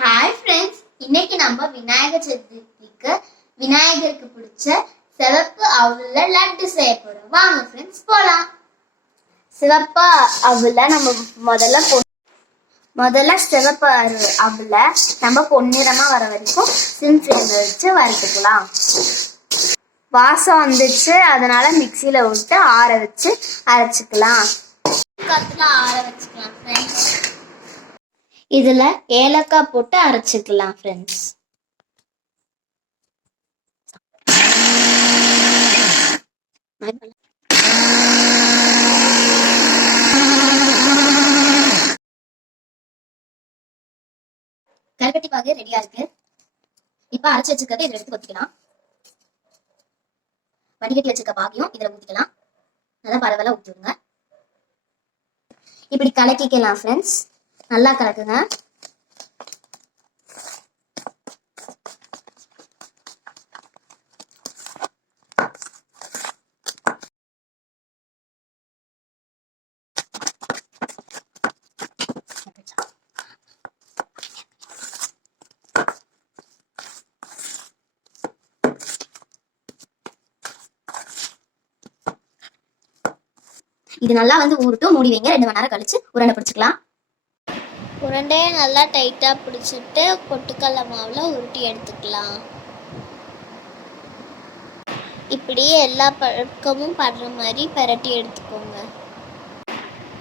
Hi friends இன்னைக்கு நம்ம விநாயகர் சதுர்த்திக்கு விநாயகருக்கு பிடிச்ச சிவப்பு அவுல லட்டு செய்ய போறோம். வாங்க ஃப்ரெண்ட்ஸ் போலாம். சிவப்பு அவுல நம்ம முதல்ல முதல்ல சிவப்பு அரு- அவுல நம்ம பொன்னிறமா வர வரைக்கும் சிம் ஃப்ளேம்ல வச்சு வறுத்துக்கலாம். வாசம் வந்துச்சு அதனால மிக்சியில விட்டு ஆற வச்சு அரைச்சிக்கலாம். காத்துல ஆற வச்சுக்கலாம் ஃப்ரெண்ட்ஸ் இதுல ஏலக்காய் போட்டு அரைச்சிக்கலாம் ஃப்ரெண்ட்ஸ் கருக்கட்டி பாகு ரெடியா இருக்கு. இப்ப அரைச்சு வச்சுக்கிறத இதுல எடுத்து ஊத்திக்கலாம் வடிகட்டி வச்சுக்க பாகியும் இதுல ஊத்திக்கலாம். நல்லா பரவலா ஊத்திடுங்க. இப்படி கலக்கிக்கலாம் ஃப்ரெண்ட்ஸ் நல்லா கலக்குங்க. இது நல்லா வந்து ஊருட்டும் மூடி வைங்க. ரெண்டு மணி நேரம் கழிச்சு உருண்டை பிடிச்சிக்கலாம். உருண்டையை நல்லா டைட்டாக பிடிச்சிட்டு பொட்டுக்கடல மாவில் உருட்டி எடுத்துக்கலாம். இப்படி எல்லா பழக்கமும் படுற மாதிரி பரட்டி எடுத்துக்கோங்க.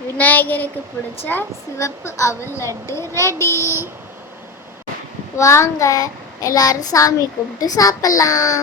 விநாயகருக்கு பிடிச்ச சிவப்பு அவல் லட்டு ரெடி வாங்க எல்லாரும் சாமி கும்பிட்டு சாப்பிடலாம்.